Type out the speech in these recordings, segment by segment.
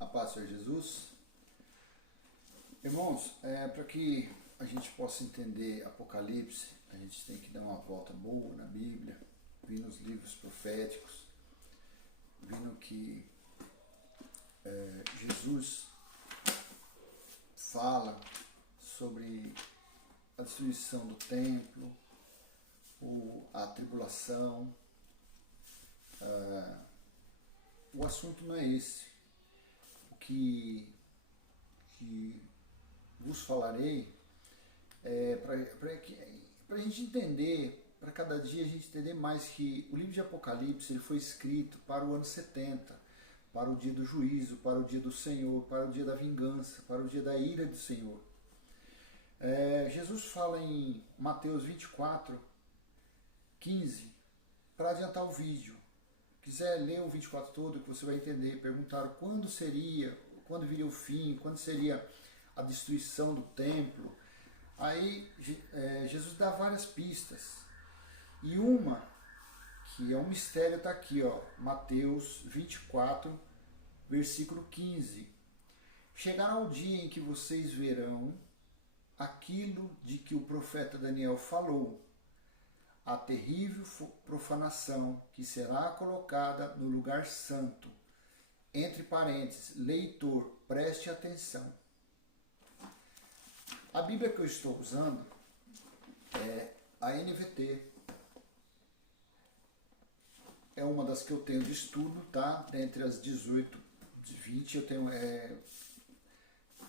A paz do Senhor Jesus. Irmãos, para que a gente possa entender Apocalipse, a gente tem que dar uma volta boa na Bíblia, vir nos livros proféticos, vendo que Jesus fala sobre a destruição do templo, a tribulação. O assunto não é esse. O que vos falarei é para a gente entender, para cada dia a gente entender mais que o livro de Apocalipse ele foi escrito para o ano 70, para o dia do juízo, para o dia do Senhor, para o dia da vingança, para o dia da ira do Senhor. Jesus fala em Mateus 24, 15, para adiantar o vídeo. Quiser ler o 24 todo, que você vai entender. Perguntaram quando viria o fim, quando seria a destruição do templo. Aí Jesus dá várias pistas. E uma, que é um mistério, está aqui, ó, Mateus 24, versículo 15. Chegará o dia em que vocês verão aquilo de que o profeta Daniel falou, a terrível profanação que será colocada no lugar santo. Entre parênteses, leitor, preste atenção. A Bíblia que eu estou usando é a NVT. É uma das que eu tenho de estudo, tá? Dentre as 18, 20, eu tenho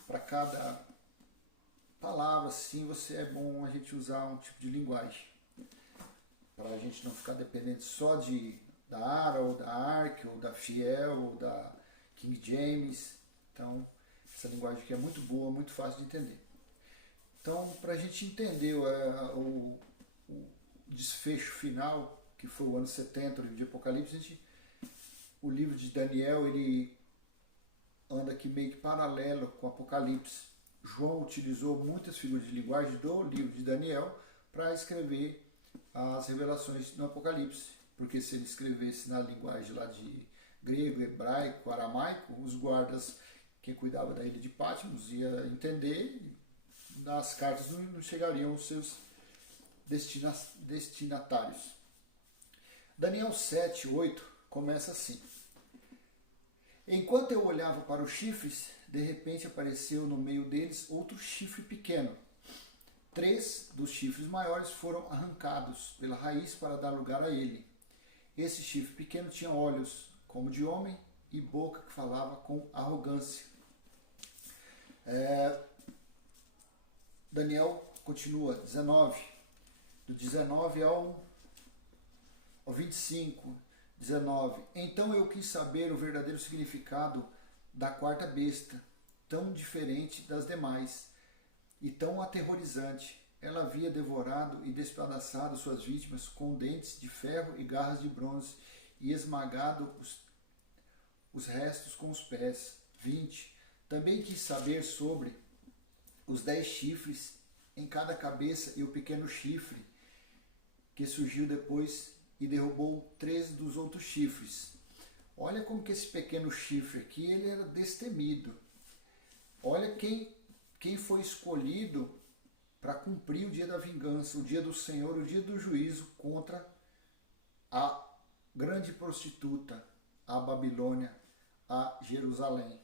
para cada palavra, assim, é bom a gente usar um tipo de linguagem. Para a gente não ficar dependente só da ARA, ou da ARC, ou da Fiel, ou da King James. Então, essa linguagem aqui é muito boa, muito fácil de entender. Então, para a gente entender o desfecho final, que foi o ano 70, o livro de Apocalipse, o livro de Daniel, ele anda aqui meio que paralelo com o Apocalipse. João utilizou muitas figuras de linguagem do livro de Daniel para escrever as revelações no Apocalipse, porque se ele escrevesse na linguagem lá de grego, hebraico, aramaico, os guardas que cuidavam da ilha de Patmos ia entender e nas cartas não chegariam aos seus destinatários. Daniel 7, 8 começa assim: enquanto eu olhava para os chifres, de repente apareceu no meio deles outro chifre pequeno. 3 dos chifres maiores foram arrancados pela raiz para dar lugar a ele. Esse chifre pequeno tinha olhos como de homem e boca que falava com arrogância. Daniel continua, 19. Do 19 ao 25, 19. Então eu quis saber o verdadeiro significado da quarta besta, tão diferente das demais e tão aterrorizante. Ela havia devorado e despedaçado suas vítimas com dentes de ferro e garras de bronze e esmagado os restos com os pés. 20. Também quis saber sobre os 10 chifres em cada cabeça e o pequeno chifre que surgiu depois e derrubou 13 dos outros chifres. Olha como que esse pequeno chifre aqui ele era destemido. Olha quem foi escolhido para cumprir o dia da vingança, o dia do Senhor, o dia do juízo contra a grande prostituta, a Babilônia, a Jerusalém.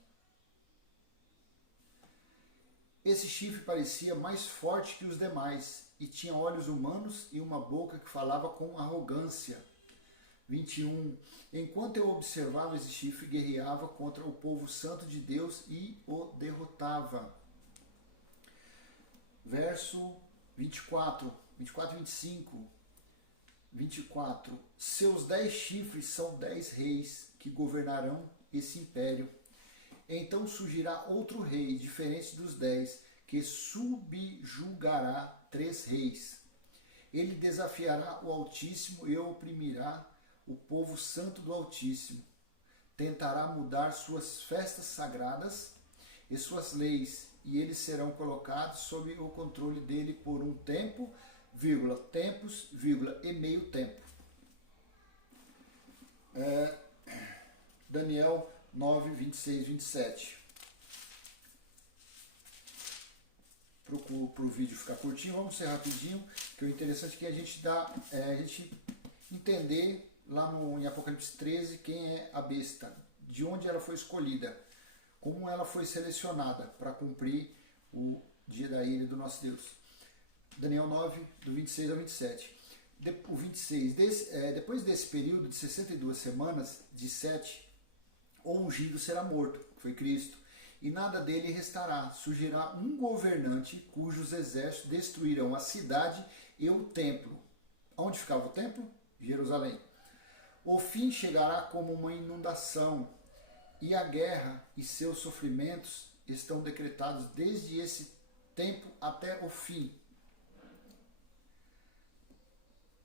Esse chifre parecia mais forte que os demais e tinha olhos humanos e uma boca que falava com arrogância. 21. Enquanto eu observava esse chifre, guerreava contra o povo santo de Deus e o derrotava. Verso 24 e 25. 24. Seus 10 chifres são 10 reis que governarão esse império. Então surgirá outro rei, diferente dos 10, que subjugará 3 reis. Ele desafiará o Altíssimo e oprimirá o povo santo do Altíssimo. Tentará mudar suas festas sagradas e suas leis, e eles serão colocados sob o controle dele por um tempo, tempos, e meio tempo. Daniel 9, 26, 27. Para o vídeo ficar curtinho, vamos ser rapidinho, que o interessante é que a gente entender lá em Apocalipse 13 quem é a besta, de onde ela foi escolhida, como ela foi selecionada para cumprir o dia da ira do nosso Deus. Daniel 9, do 26 ao 27. O 26, depois desse período de 62 semanas, de 7, o ungido será morto, que foi Cristo, e nada dele restará. Surgirá um governante cujos exércitos destruirão a cidade e o templo. Onde ficava o templo? Jerusalém. O fim chegará como uma inundação, e a guerra e seus sofrimentos estão decretados desde esse tempo até o fim.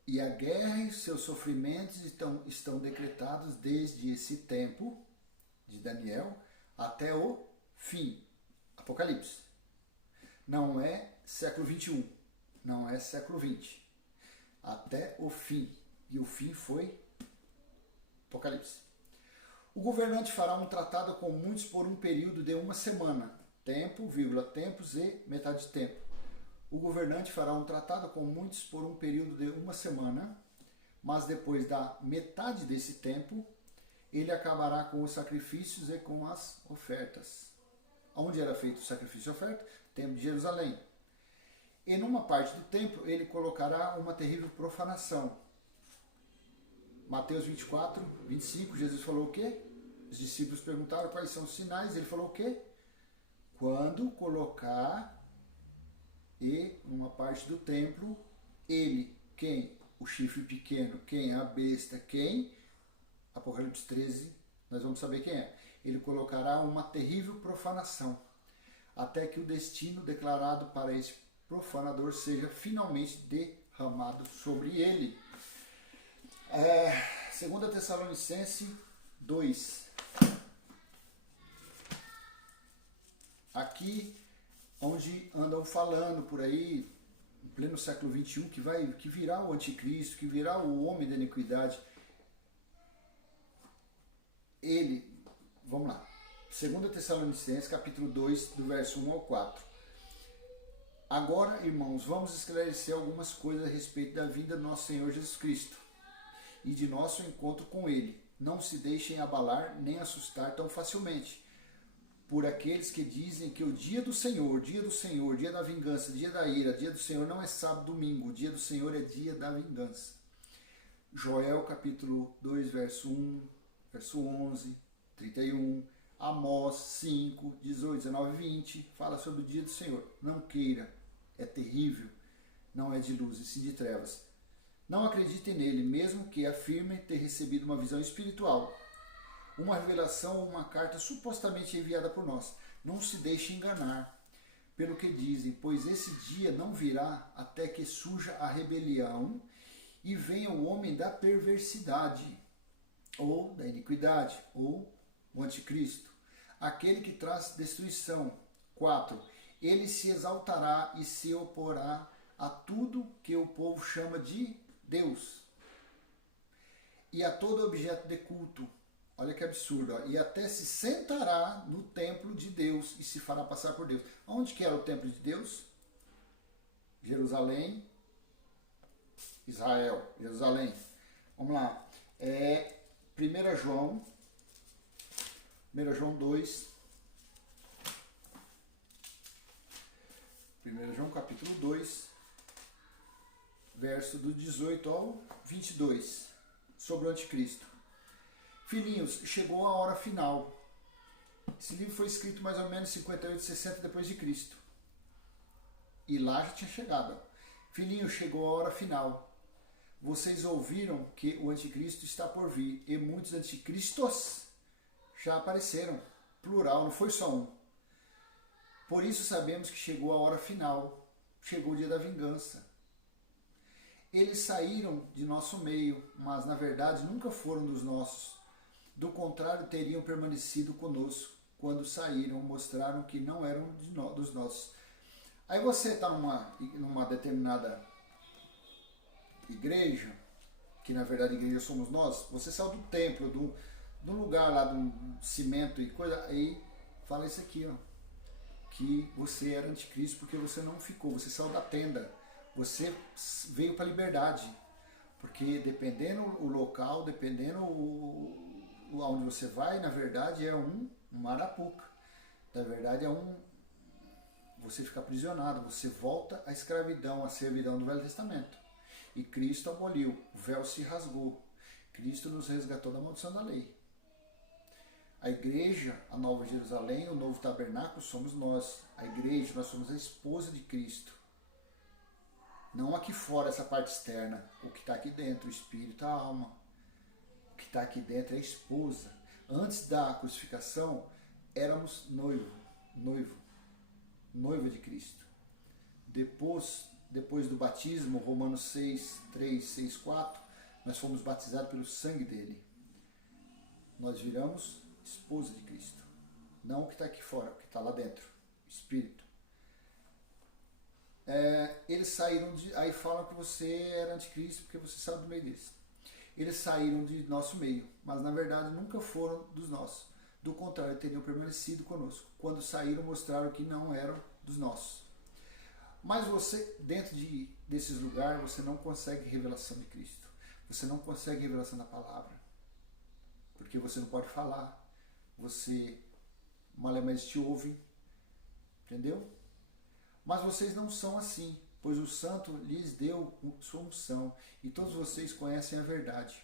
E a guerra e seus sofrimentos estão decretados desde esse tempo de Daniel até o fim. Apocalipse. Não é século 21, não é século 20. Até o fim. E o fim foi Apocalipse. O governante fará um tratado com muitos por um período de uma semana. Tempo, vírgula, tempos e metade de tempo. O governante fará um tratado com muitos por um período de uma semana, mas depois da metade desse tempo, ele acabará com os sacrifícios e com as ofertas. Onde era feito o sacrifício e oferta? Templo de Jerusalém. E numa parte do templo, ele colocará uma terrível profanação. Mateus 24, 25, Jesus falou o quê? Os discípulos perguntaram quais são os sinais, ele falou o quê? Quando colocar e numa parte do templo, ele, quem? O chifre pequeno, quem? A besta, quem? Apocalipse 13, nós vamos saber quem é. Ele colocará uma terrível profanação, até que o destino declarado para esse profanador seja finalmente derramado sobre ele. 2 Tessalonicenses 2. Aqui, onde andam falando por aí, em pleno século XXI, que virá o anticristo, que virá o homem da iniquidade. Ele, vamos lá, 2 Tessalonicenses, capítulo 2, do verso 1 ao 4. Agora, irmãos, vamos esclarecer algumas coisas a respeito da vinda do nosso Senhor Jesus Cristo e de nosso encontro com Ele. Não se deixem abalar nem assustar tão facilmente por aqueles que dizem que o dia do Senhor, dia da vingança, dia da ira, dia do Senhor não é sábado, domingo, o dia do Senhor é dia da vingança. Joel capítulo 2, verso 1, verso 11, 31, Amós 5, 18, 19 e 20, fala sobre o dia do Senhor. Não queira, é terrível, não é de luz e sim de trevas. Não acreditem nele, mesmo que afirmem ter recebido uma visão espiritual, uma revelação ou uma carta supostamente enviada por nós. Não se deixe enganar pelo que dizem, pois esse dia não virá até que surja a rebelião e venha o homem da perversidade, ou da iniquidade, ou o anticristo, aquele que traz destruição. 4. Ele se exaltará e se oporá a tudo que o povo chama de Deus e a todo objeto de culto. Olha que absurdo. Ó. E até se sentará no templo de Deus e se fará passar por Deus. Onde que era o templo de Deus? Jerusalém, Israel, Jerusalém. Vamos lá. 1 João 2. 1 João capítulo 2, verso do 18 ao 22, sobre o anticristo. Filhinhos, chegou a hora final. Esse livro foi escrito mais ou menos 58, 60 depois de Cristo. E lá já tinha chegado. Filhinhos, chegou a hora final. Vocês ouviram que o anticristo está por vir, e muitos anticristos já apareceram. Plural, não foi só um. Por isso sabemos que chegou a hora final. Chegou o dia da vingança. Eles saíram de nosso meio, mas na verdade nunca foram dos nossos. Do contrário, teriam permanecido conosco. Quando saíram, mostraram que não eram dos nossos. Aí você está numa determinada igreja, que na verdade a igreja somos nós, você saiu do templo, no lugar lá do cimento e coisa, aí fala isso aqui, ó, que você era anticristo porque você não ficou, você saiu da tenda, você veio para a liberdade, porque dependendo o local, dependendo aonde você vai, na verdade é uma arapuca, na verdade você fica aprisionado, você volta à escravidão, à servidão do Velho Testamento. E Cristo aboliu, o véu se rasgou. Cristo nos resgatou da maldição da lei. A igreja, a Nova Jerusalém, o novo tabernáculo somos nós. A igreja, nós somos a esposa de Cristo. Não aqui fora, essa parte externa. O que está aqui dentro, o espírito, a alma. O que está aqui dentro é a esposa. Antes da crucificação, éramos noiva de Cristo. Depois do batismo, Romanos 6, 3, 6, 4, nós fomos batizados pelo sangue dele. Nós viramos esposa de Cristo. Não o que está aqui fora, o que está lá dentro. Espírito. Eles saíram de... Aí falam que você era anticristo porque você saiu do meio deles. Eles saíram de nosso meio, mas na verdade nunca foram dos nossos. Do contrário, teriam permanecido conosco. Quando saíram, mostraram que não eram dos nossos. Mas você, dentro desses lugares, você não consegue revelação de Cristo. Você não consegue revelação da palavra. Porque você não pode falar. Você, malemais te ouvem. Entendeu? Mas vocês não são assim, pois o Santo lhes deu sua unção. E todos vocês conhecem a verdade.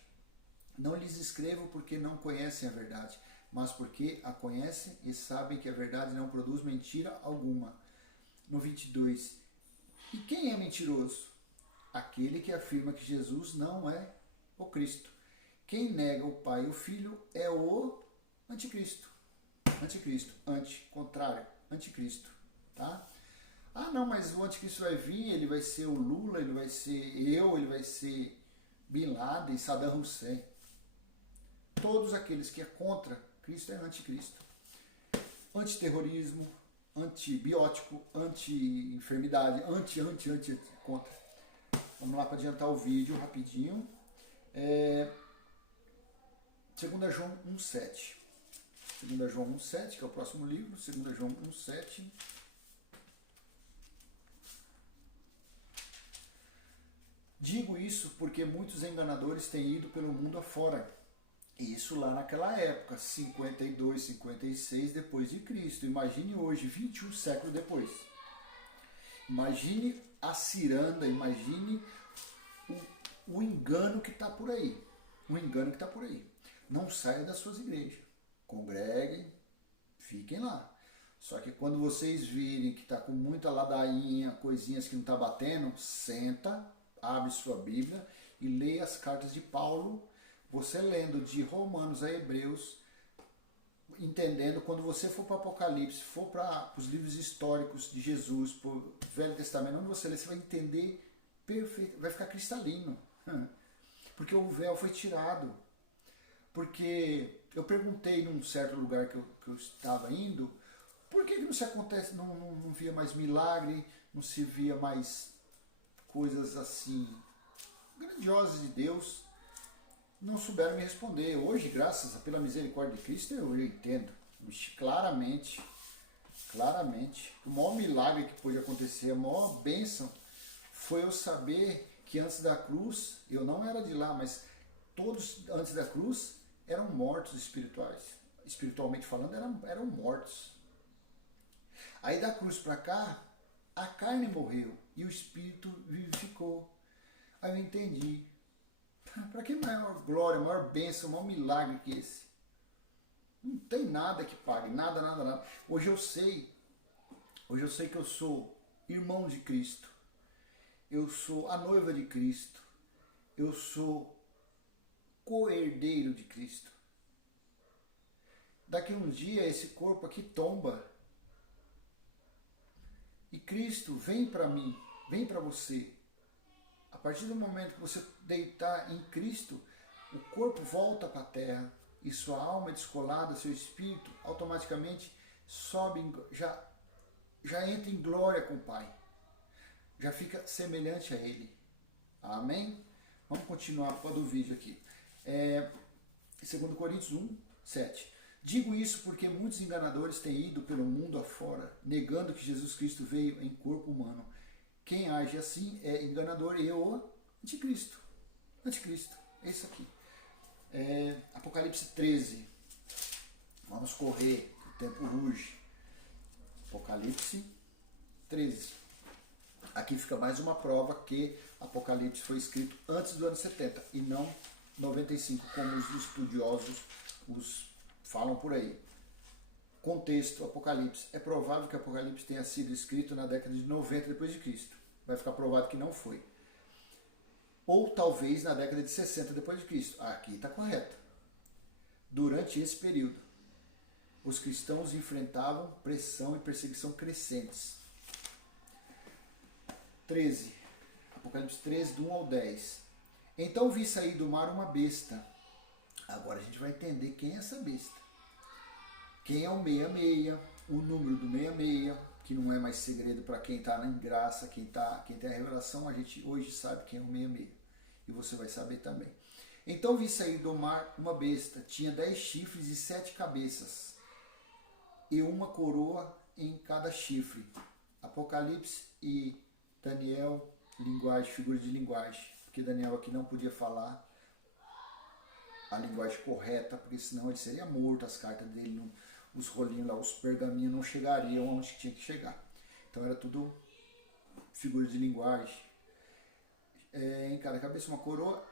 Não lhes escrevo porque não conhecem a verdade, mas porque a conhecem e sabem que a verdade não produz mentira alguma. No 22. E quem é mentiroso? Aquele que afirma que Jesus não é o Cristo. Quem nega o Pai e o Filho é o anticristo. Anticristo, contrário, anticristo. Tá? Ah não, mas o anticristo vai vir, ele vai ser o Lula, ele vai ser ele vai ser Bin Laden, Saddam Hussein. Todos aqueles que é contra Cristo é anticristo. Antiterrorismo, antibiótico, anti-enfermidade, contra. Vamos lá para adiantar o vídeo rapidinho. 2 João 1,7. 2 João 1,7, que é o próximo livro. 2 João 1,7. Digo isso porque muitos enganadores têm ido pelo mundo afora. Isso lá naquela época, 52, 56 depois de Cristo. Imagine hoje, 21 séculos depois. Imagine a ciranda, imagine o engano que está por aí. O engano que está por aí. Não saia das suas igrejas. Congreguem, fiquem lá. Só que quando vocês virem que está com muita ladainha, coisinhas que não está batendo, senta, abre sua Bíblia e leia as cartas de Paulo. Você lendo de Romanos a Hebreus, entendendo, quando você for para Apocalipse, for para os livros históricos de Jesus, para o Velho Testamento, onde você lê, você vai entender perfeito, vai ficar cristalino. Porque o véu foi tirado. Porque eu perguntei num certo lugar que eu estava indo, por que não se acontece, não via mais milagre, não se via mais coisas assim grandiosas de Deus? Não souberam me responder. Hoje, graças pela misericórdia de Cristo, eu entendo claramente, o maior milagre que pôde acontecer, a maior bênção, foi eu saber que antes da cruz, eu não era de lá, mas todos antes da cruz eram mortos espirituais. Espiritualmente falando, eram mortos. Aí da cruz para cá, a carne morreu e o espírito vivificou. Aí eu entendi. Para que maior glória, maior bênção, maior milagre que esse? Não tem nada que pague, nada. Hoje eu sei que eu sou irmão de Cristo. Eu sou a noiva de Cristo. Eu sou co-herdeiro de Cristo. Daqui a um dia esse corpo aqui tomba. E Cristo vem para mim, vem para você. A partir do momento que você deitar em Cristo, o corpo volta para a terra e sua alma é descolada, seu espírito automaticamente sobe, já entra em glória com o Pai. Já fica semelhante a Ele. Amém? Vamos continuar por causa do vídeo aqui. 2 Coríntios 1, 7. Digo isso porque muitos enganadores têm ido pelo mundo afora, negando que Jesus Cristo veio em corpo humano. Quem age assim é enganador e o anticristo. Anticristo, é isso aqui. Apocalipse 13. Vamos correr, o tempo ruge. Apocalipse 13. Aqui fica mais uma prova que Apocalipse foi escrito antes do ano 70 e não 95, como os estudiosos falam por aí. Contexto, Apocalipse. É provável que Apocalipse tenha sido escrito na década de 90 depois de Cristo. Vai ficar provado que não foi. Ou talvez na década de 60 depois de Cristo. Aqui está correto. Durante esse período, os cristãos enfrentavam pressão e perseguição crescentes. 13. Apocalipse 13, do 1 ao 10. Então vi sair do mar uma besta. Agora a gente vai entender quem é essa besta. Quem é o 66, o número do 66, que não é mais segredo para quem está em graça, quem tem a revelação, a gente hoje sabe quem é o 66. E você vai saber também. Então vi sair do mar uma besta, tinha 10 chifres e 7 cabeças, e uma coroa em cada chifre. Apocalipse e Daniel, linguagem, figura de linguagem, porque Daniel aqui não podia falar a linguagem correta, porque senão ele seria morto, as cartas dele, os rolinhos lá, os pergaminhos não chegariam onde tinha que chegar. Então era tudo figura de linguagem. Em cada cabeça uma coroa,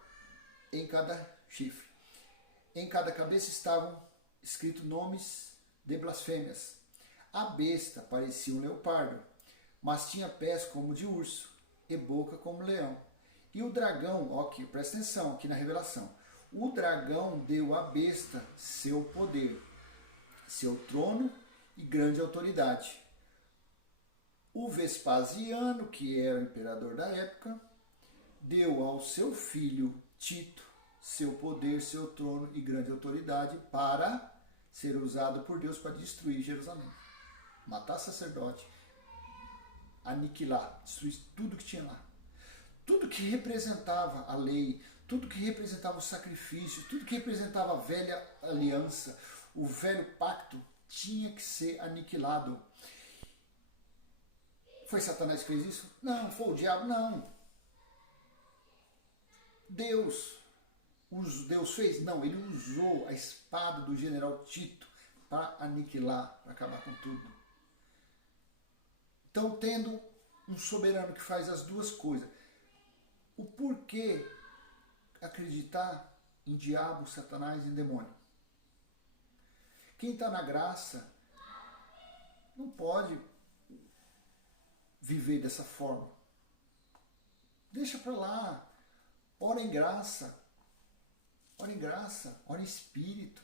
em cada chifre. Em cada cabeça estavam escritos nomes de blasfêmias. A besta parecia um leopardo, mas tinha pés como de urso e boca como leão. E o dragão, ó, aqui, presta atenção aqui na revelação. O dragão deu à besta seu poder, seu trono e grande autoridade. O Vespasiano, que era o imperador da época, deu ao seu filho Tito seu poder, seu trono e grande autoridade para ser usado por Deus para destruir Jerusalém. Matar sacerdote, aniquilar, destruir tudo que tinha lá. Tudo que representava a lei, tudo que representava o sacrifício, tudo que representava a velha aliança, o velho pacto, tinha que ser aniquilado. Foi Satanás que fez isso? Não. Foi o diabo? Não. Deus fez? Não, ele usou a espada do general Tito para aniquilar, para acabar com tudo. Então, tendo um soberano que faz as duas coisas, o porquê acreditar em diabo, Satanás e demônio? Quem está na graça não pode viver dessa forma. Deixa para lá. Ora em graça. Ora em graça. Ora em espírito.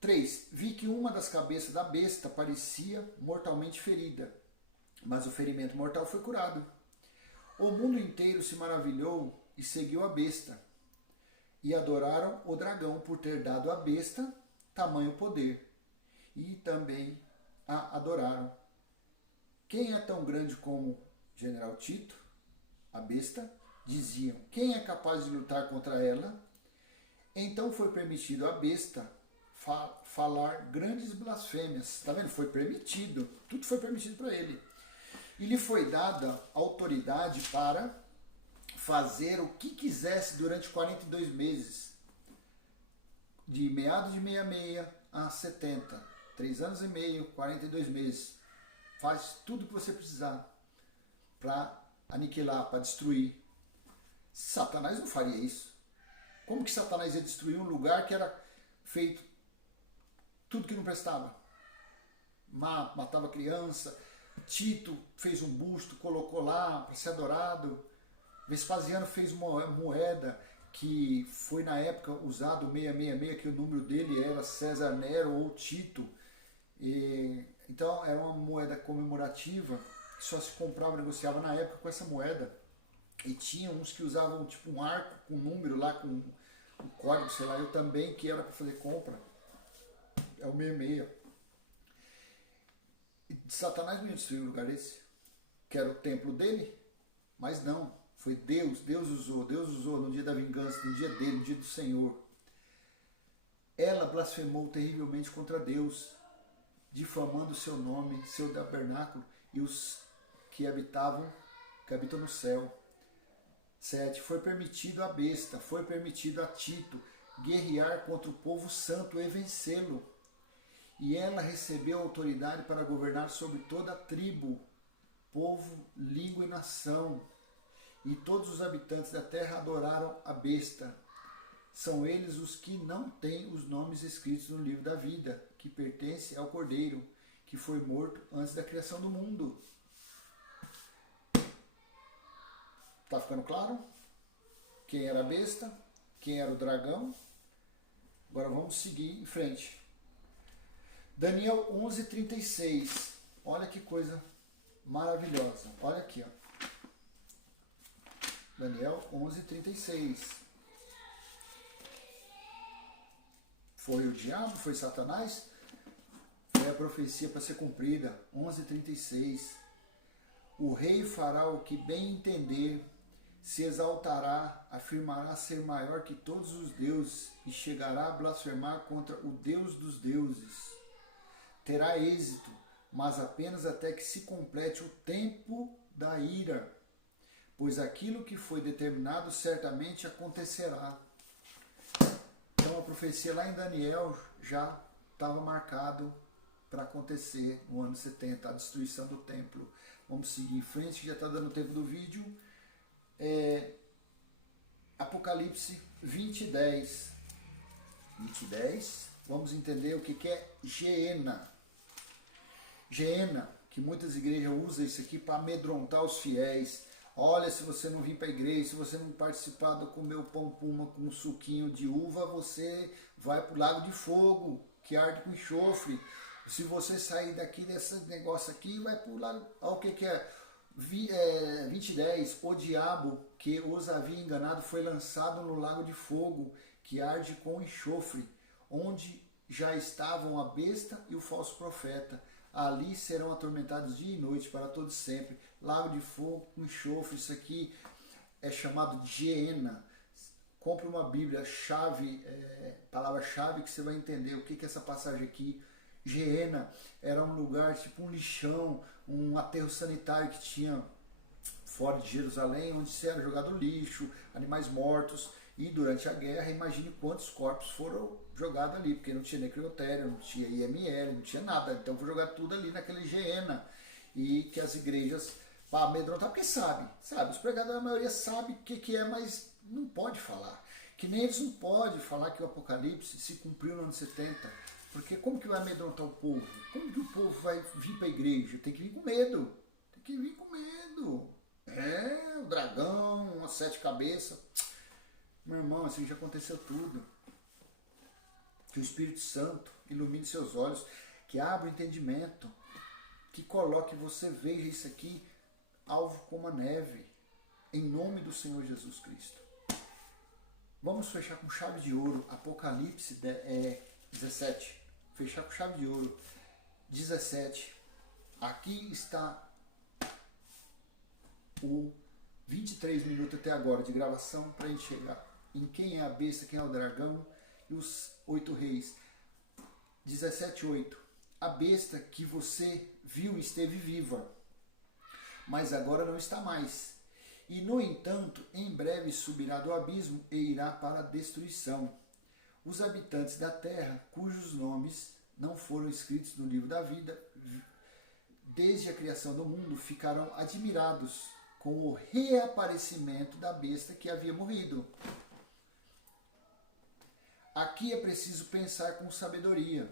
3. Vi que uma das cabeças da besta parecia mortalmente ferida, mas o ferimento mortal foi curado. O mundo inteiro se maravilhou e seguiu a besta, e adoraram o dragão por ter dado à besta tamanho poder, e também a adoraram. Quem é tão grande como General Tito? A besta. Diziam, quem é capaz de lutar contra ela? Então foi permitido à besta falar grandes blasfêmias. Está vendo? Foi permitido. Tudo foi permitido para ele. E lhe foi dada autoridade para fazer o que quisesse durante 42 meses. De meados de 66 a 70. 3 anos e meio, 42 meses. Faz tudo o que você precisar para aniquilar, para destruir. Satanás não faria isso. Como que Satanás ia destruir um lugar que era feito tudo que não prestava? Matava criança. Tito fez um busto, colocou lá para ser adorado. Vespasiano fez uma moeda que foi na época usado 666, que o número dele era César Nero ou Tito. Então era uma moeda comemorativa que só se comprava, negociava na época com essa moeda. E tinha uns que usavam tipo um arco com número lá, com um código, sei lá, eu também, que era para fazer compra. É o 66. E Satanás não ia destruir um lugar desse, que era o templo dele, mas não. Foi Deus usou no dia da vingança, no dia dele, no dia do Senhor. Ela blasfemou terrivelmente contra Deus, difamando o seu nome, seu tabernáculo e os que habitam no céu. 7. Foi permitido a besta, foi permitido a Tito guerrear contra o povo santo e vencê-lo. E ela recebeu autoridade para governar sobre toda a tribo, povo, língua e nação. E todos os habitantes da terra adoraram a besta. São eles os que não têm os nomes escritos no livro da vida, que pertence ao Cordeiro, que foi morto antes da criação do mundo. Tá ficando claro? Quem era a besta? Quem era o dragão? Agora vamos seguir em frente. Daniel 11:36. Olha que coisa maravilhosa. Olha aqui, ó. Daniel 11:36. Foi o diabo? Foi Satanás? Foi a profecia para ser cumprida. 11:36. O rei fará o que bem entender, se exaltará, afirmará ser maior que todos os deuses e chegará a blasfemar contra o Deus dos deuses. Terá êxito, mas apenas até que se complete o tempo da ira, pois aquilo que foi determinado certamente acontecerá. Então a profecia lá em Daniel já estava marcado para acontecer no ano 70, a destruição do templo. Vamos seguir em frente, que já está dando tempo do vídeo. Apocalipse 20:10. 20:10. Vamos entender o que é Geena. Geena, que muitas igrejas usam isso aqui para amedrontar os fiéis. Olha, se você não vir para a igreja, se você não participar do comer o pão puma com um suquinho de uva, você vai para o lago de fogo, que arde com enxofre. Se você sair daqui desse negócio aqui, vai para o lago... Olha o que é. 20:10. O diabo que os havia enganado foi lançado no lago de fogo, que arde com enxofre, onde já estavam a besta e o falso profeta. Ali serão atormentados dia e noite para todo sempre. Lago de fogo com enxofre, isso aqui é chamado de Geena. Compre uma Bíblia, palavra-chave, que você vai entender o que é essa passagem aqui. Geena era um lugar, tipo um lixão, um aterro sanitário que tinha fora de Jerusalém, onde se era jogado lixo, animais mortos. E durante a guerra, imagine quantos corpos foram jogados ali, porque não tinha necrotério, não tinha IML, não tinha nada. Então foi jogado tudo ali naquele Geena. E que as igrejas para amedrontar, porque sabe, os pregadores, a maioria sabe o que é, mas não pode falar. Que nem eles não podem falar que o Apocalipse se cumpriu no ano 70. Porque como que vai amedrontar o povo? Como que o povo vai vir para a igreja? Tem que vir com medo. Tem que vir com medo. O dragão, as 7 cabeças. Meu irmão, assim já aconteceu tudo. Que o Espírito Santo ilumine seus olhos, que abra o entendimento, que coloque você, veja isso aqui, alvo como a neve, em nome do Senhor Jesus Cristo. Vamos fechar com chave de ouro, Apocalipse 17. Fechar com chave de ouro, 17. Aqui está o 23 minutos até agora de gravação para a gente chegar em quem é a besta, quem é o dragão e os 8 reis. 17:8. A besta que você viu esteve viva, mas agora não está mais. E, no entanto, em breve subirá do abismo e irá para a destruição. Os habitantes da terra, cujos nomes não foram escritos no livro da vida, desde a criação do mundo, ficarão admirados com o reaparecimento da besta que havia morrido. Aqui é preciso pensar com sabedoria.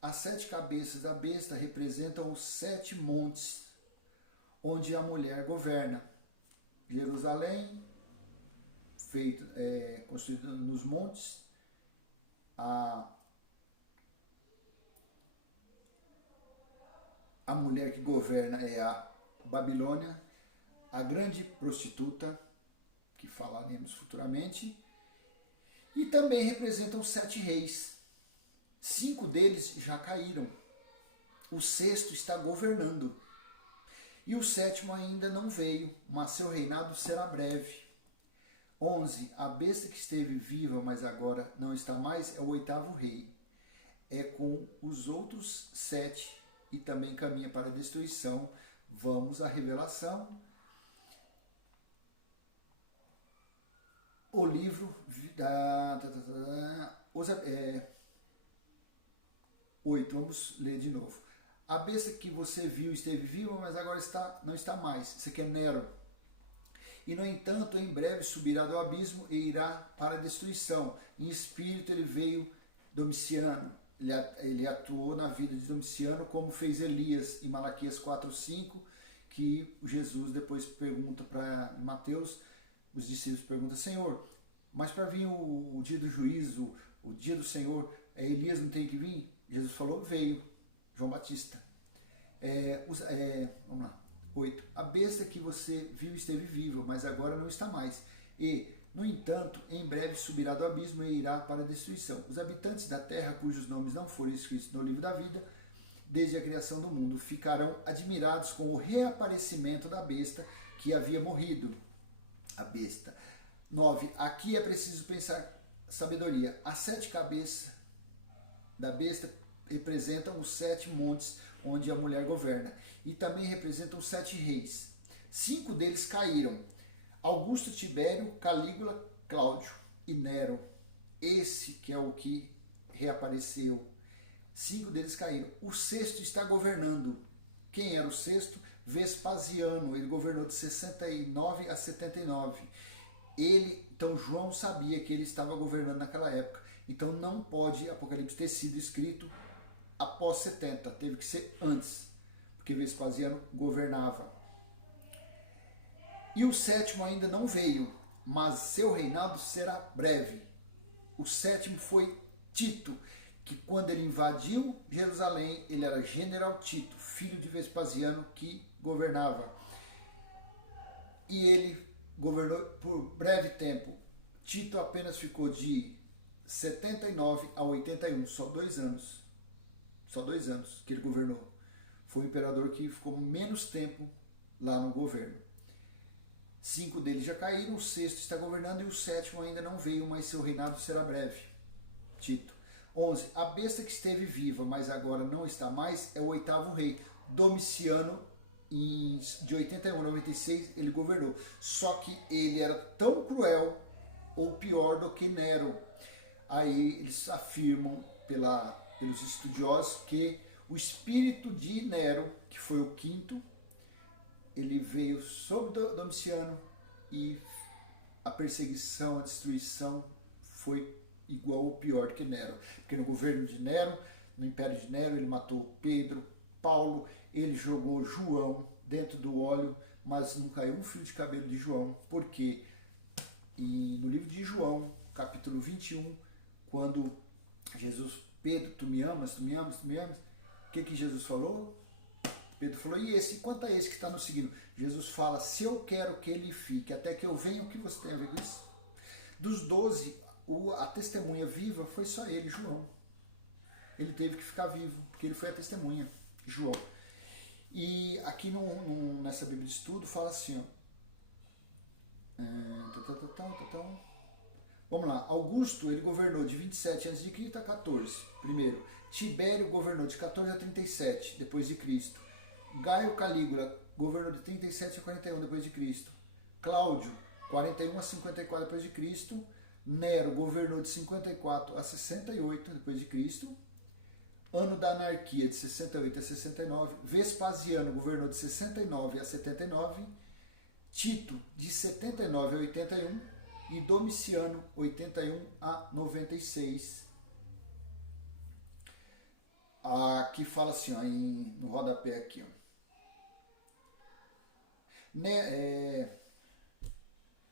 As 7 cabeças da besta representam os 7 montes onde a mulher governa. Jerusalém, construída nos montes. A mulher que governa é a Babilônia, a grande prostituta, que falaremos futuramente, e também representam os 7 reis. 5 deles já caíram. O 6º está governando. E o sétimo ainda não veio, mas seu reinado será breve. 11. A besta que esteve viva, mas agora não está mais, é o oitavo rei. É com os outros 7 e também caminha para a destruição. Vamos à revelação. O livro da 8, vamos ler de novo. A besta que você viu esteve viva, mas agora não está mais. Isso aqui é Nero. E, no entanto, em breve subirá do abismo e irá para a destruição. Em espírito ele veio Domiciano. Ele atuou na vida de Domiciano, como fez Elias em Malaquias 4:5, que Jesus depois pergunta para Mateus, os discípulos perguntam: Senhor, mas para vir o dia do juízo, o dia do Senhor, Elias não tem que vir? Jesus falou: veio, João Batista. Vamos lá. 8. A besta que você viu esteve viva, mas agora não está mais. E, no entanto, em breve subirá do abismo e irá para a destruição. Os habitantes da terra, cujos nomes não foram escritos no livro da vida, desde a criação do mundo, ficarão admirados com o reaparecimento da besta que havia morrido. A besta. 9. Aqui é preciso pensar sabedoria. As 7 cabeças da besta representam os 7 montes onde a mulher governa, e também representam os 7 reis. 5 deles caíram: Augusto, Tibério, Calígula, Cláudio e Nero. Esse que é o que reapareceu. 5 deles caíram. O sexto está governando. Quem era o sexto? Vespasiano. Ele governou de 69 a 79. Então João sabia que ele estava governando naquela época. Então não pode Apocalipse ter sido escrito após 70, teve que ser antes, porque Vespasiano governava. E o sétimo ainda não veio, mas seu reinado será breve. O sétimo foi Tito, que quando ele invadiu Jerusalém, ele era general Tito, filho de Vespasiano, que governava. E ele governou por breve tempo. Tito apenas ficou de 79 a 81, só 2 anos. Só 2 anos que ele governou. Foi o imperador que ficou menos tempo lá no governo. 5 deles já caíram, o sexto está governando e o sétimo ainda não veio, mas seu reinado será breve. Tito. 11. A besta que esteve viva, mas agora não está mais, é o oitavo rei. Domiciano, de 81 a 96, ele governou. Só que ele era tão cruel, ou pior, do que Nero. Aí eles afirmam pelos estudiosos que o espírito de Nero, que foi o quinto, ele veio sobre Domiciano e a perseguição, a destruição foi igual ou pior que Nero. Porque no governo de Nero, no império de Nero, ele matou Pedro, Paulo, ele jogou João dentro do óleo, mas não caiu um fio de cabelo de João. Por quê? E no livro de João, capítulo 21, quando Jesus: Pedro, tu me amas, tu me amas, tu me amas? O que Jesus falou? Pedro falou: e esse? Quanto a esse que está nos seguindo? Jesus fala: se eu quero que ele fique até que eu venha, o que você tem a ver com isso? Dos 12, a testemunha viva foi só ele, João. Ele teve que ficar vivo, porque ele foi a testemunha, João. E aqui nessa Bíblia de Estudo fala assim, ó. Vamos lá. Augusto, ele governou de 27 a.C. a 14, primeiro. Tibério governou de 14 a 37, depois de Cristo. Gaio Calígula governou de 37 a 41, depois de Cristo. Cláudio, 41 a 54, depois de Cristo. Nero governou de 54 a 68, depois de Cristo. Ano da anarquia, de 68 a 69. Vespasiano governou de 69 a 79. Tito, de 79 a 81. E Domiciano, 81 a 96. Aqui fala assim, ó, no rodapé aqui, ó.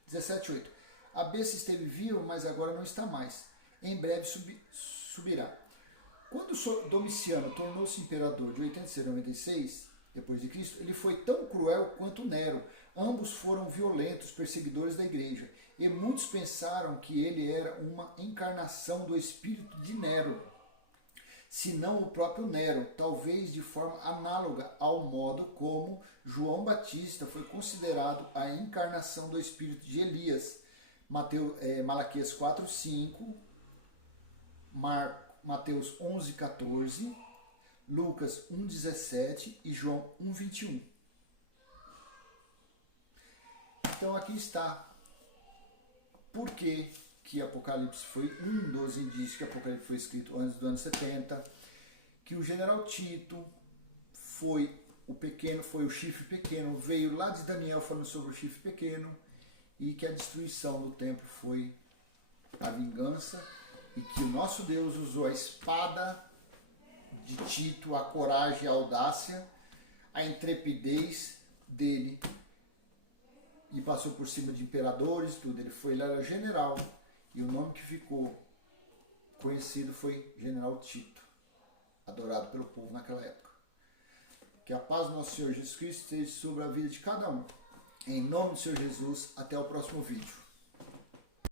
17:8. A besta esteve viva, mas agora não está mais. Em breve subirá. Quando Domiciano tornou-se imperador de 86 a 96, depois de Cristo, ele foi tão cruel quanto Nero. Ambos foram violentos perseguidores da igreja, e muitos pensaram que ele era uma encarnação do espírito de Nero. senão o próprio Nero, talvez de forma análoga ao modo como João Batista foi considerado a encarnação do espírito de Elias. Malaquias 4:5, Mateus 11:14, Lucas 1:17 e João 1:21. Então aqui está por que Apocalipse foi um dos indícios que Apocalipse foi escrito antes do ano 70, que o general Tito foi o chifre pequeno, veio lá de Daniel falando sobre o chifre pequeno, e que a destruição do templo foi a vingança, e que o nosso Deus usou a espada de Tito, a coragem, a audácia, a intrepidez dele, e passou por cima de imperadores, tudo. Ele era general, e o nome que ficou conhecido foi General Tito, adorado pelo povo naquela época. Que a paz do nosso Senhor Jesus Cristo esteja sobre a vida de cada um. Em nome do Senhor Jesus, até o próximo vídeo.